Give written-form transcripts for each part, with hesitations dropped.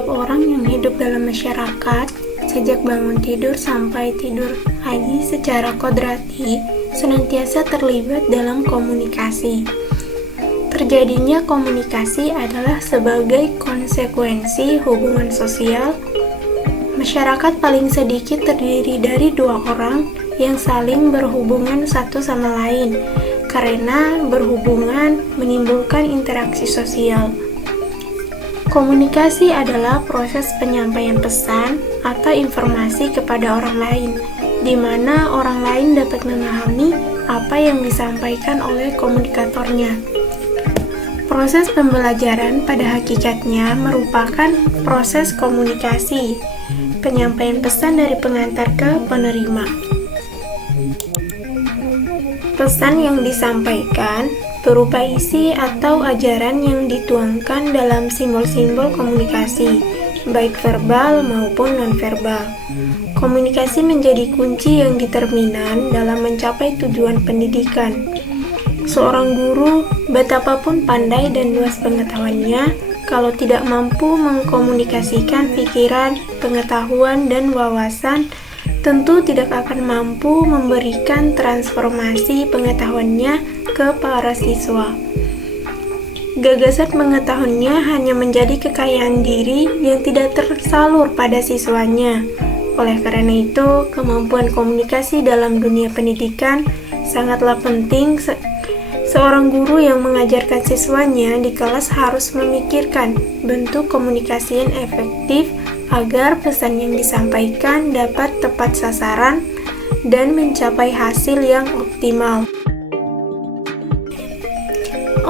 Setiap orang yang hidup dalam masyarakat, sejak bangun tidur sampai tidur lagi secara kodrati, senantiasa terlibat dalam komunikasi. Terjadinya komunikasi adalah sebagai konsekuensi hubungan sosial. Masyarakat paling sedikit terdiri dari dua orang yang saling berhubungan satu sama lain, karena berhubungan menimbulkan interaksi sosial. Komunikasi adalah proses penyampaian pesan atau informasi kepada orang lain, di mana orang lain dapat memahami apa yang disampaikan oleh komunikatornya. Proses pembelajaran pada hakikatnya merupakan proses komunikasi, penyampaian pesan dari pengantar ke penerima. Pesan yang disampaikan berupa isi atau ajaran yang dituangkan dalam simbol-simbol komunikasi, baik verbal maupun non-verbal. Komunikasi menjadi kunci yang determinan dalam mencapai tujuan pendidikan. Seorang guru, betapapun pandai dan luas pengetahuannya, kalau tidak mampu mengkomunikasikan pikiran, pengetahuan, dan wawasan, tentu tidak akan mampu memberikan transformasi pengetahuannya ke para siswa. Gagasan pengetahuannya hanya menjadi kekayaan diri yang tidak tersalur pada siswanya. Oleh karena itu, kemampuan komunikasi dalam dunia pendidikan sangatlah penting. Seorang guru yang mengajarkan siswanya di kelas harus memikirkan bentuk komunikasi yang efektif agar pesan yang disampaikan dapat tepat sasaran dan mencapai hasil yang optimal.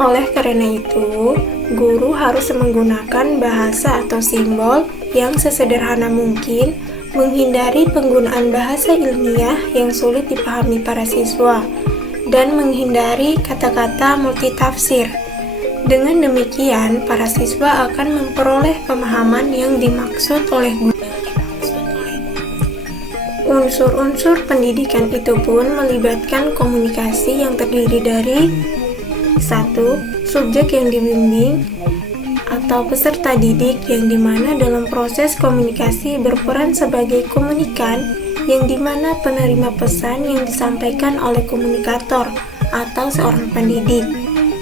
Oleh karena itu, guru harus menggunakan bahasa atau simbol yang sesederhana mungkin, menghindari penggunaan bahasa ilmiah yang sulit dipahami para siswa, dan menghindari kata-kata multitafsir. Dengan demikian, para siswa akan memperoleh pemahaman yang dimaksud oleh guru. Unsur-unsur pendidikan itu pun melibatkan komunikasi yang terdiri dari 1. Subjek yang dibimbing atau peserta didik, yang dimana dalam proses komunikasi berperan sebagai komunikan, yang dimana penerima pesan yang disampaikan oleh komunikator atau seorang pendidik.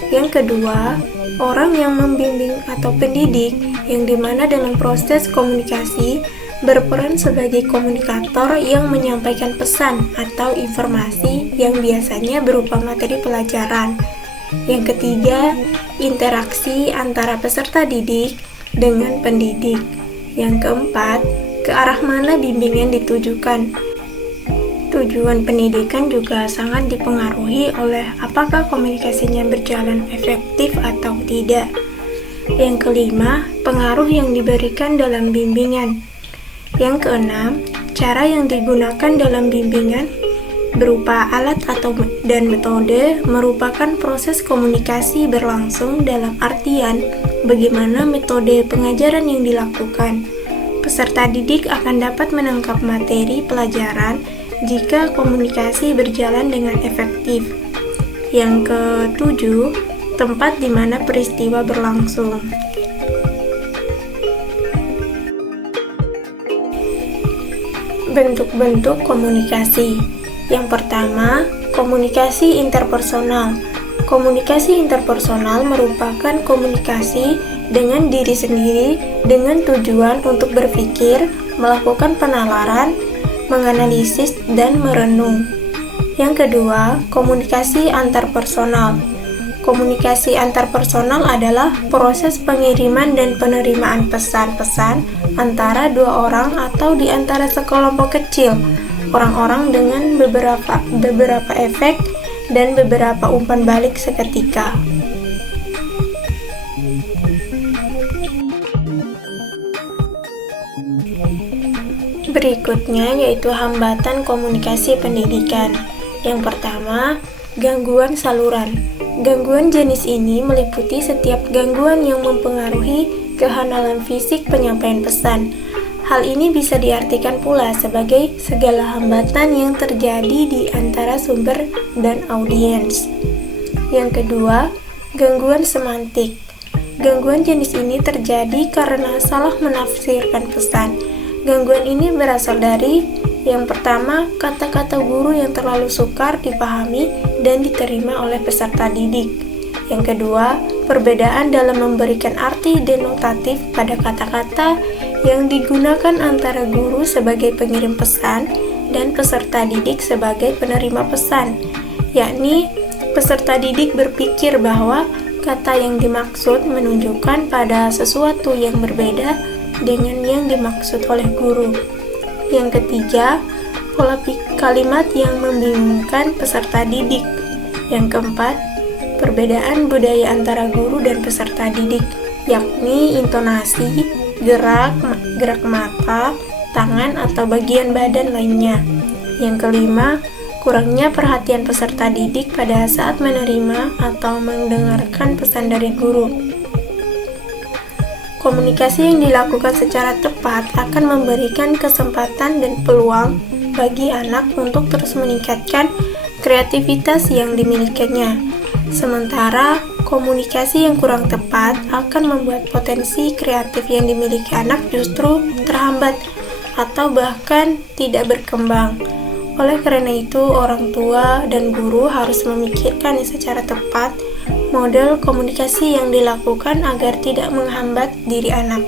Yang kedua, orang yang membimbing atau pendidik, yang dimana dalam proses komunikasi berperan sebagai komunikator yang menyampaikan pesan atau informasi yang biasanya berupa materi pelajaran. Yang ketiga, interaksi antara peserta didik dengan pendidik. Yang keempat, ke arah mana bimbingan ditujukan. Tujuan pendidikan juga sangat dipengaruhi oleh apakah komunikasinya berjalan efektif atau tidak. Yang kelima, pengaruh yang diberikan dalam bimbingan. Yang keenam, cara yang digunakan dalam bimbingan berupa alat dan metode merupakan proses komunikasi berlangsung dalam artian bagaimana metode pengajaran yang dilakukan. Peserta didik akan dapat menangkap materi pelajaran jika komunikasi berjalan dengan efektif. Yang ketujuh, tempat di mana peristiwa berlangsung. Bentuk-bentuk komunikasi. Yang pertama, komunikasi interpersonal. Komunikasi interpersonal merupakan komunikasi dengan diri sendiri dengan tujuan untuk berpikir, melakukan penalaran, menganalisis, dan merenung. Yang kedua, komunikasi antarpersonal. Komunikasi antarpersonal adalah proses pengiriman dan penerimaan pesan-pesan antara dua orang atau di antara sekelompok kecil orang-orang dengan beberapa efek dan beberapa umpan balik seketika. Berikutnya yaitu hambatan komunikasi pendidikan. Yang pertama, gangguan saluran. Gangguan jenis ini meliputi setiap gangguan yang mempengaruhi kehalalan fisik penyampaian pesan. Hal ini bisa diartikan pula sebagai segala hambatan yang terjadi di antara sumber dan audiens. Yang kedua, gangguan semantik. Gangguan jenis ini terjadi karena salah menafsirkan pesan. Gangguan ini berasal dari yang pertama, kata-kata guru yang terlalu sukar dipahami dan diterima oleh peserta didik. Yang kedua, perbedaan dalam memberikan arti denotatif pada kata-kata yang digunakan antara guru sebagai pengirim pesan dan peserta didik sebagai penerima pesan, yakni peserta didik berpikir bahwa kata yang dimaksud menunjukkan pada sesuatu yang berbeda dengan yang dimaksud oleh guru. Yang ketiga, pola kalimat yang membingungkan peserta didik. Yang keempat, perbedaan budaya antara guru dan peserta didik, yakni intonasi, gerak mata, tangan, atau bagian badan lainnya. Yang kelima, kurangnya perhatian peserta didik pada saat menerima atau mendengarkan pesan dari guru. Komunikasi yang dilakukan secara tepat akan memberikan kesempatan dan peluang bagi anak untuk terus meningkatkan kreativitas yang dimilikinya. Sementara komunikasi yang kurang tepat akan membuat potensi kreatif yang dimiliki anak justru terhambat atau bahkan tidak berkembang. Oleh karena itu, orang tua dan guru harus memikirkan secara tepat model komunikasi yang dilakukan agar tidak menghambat diri anak.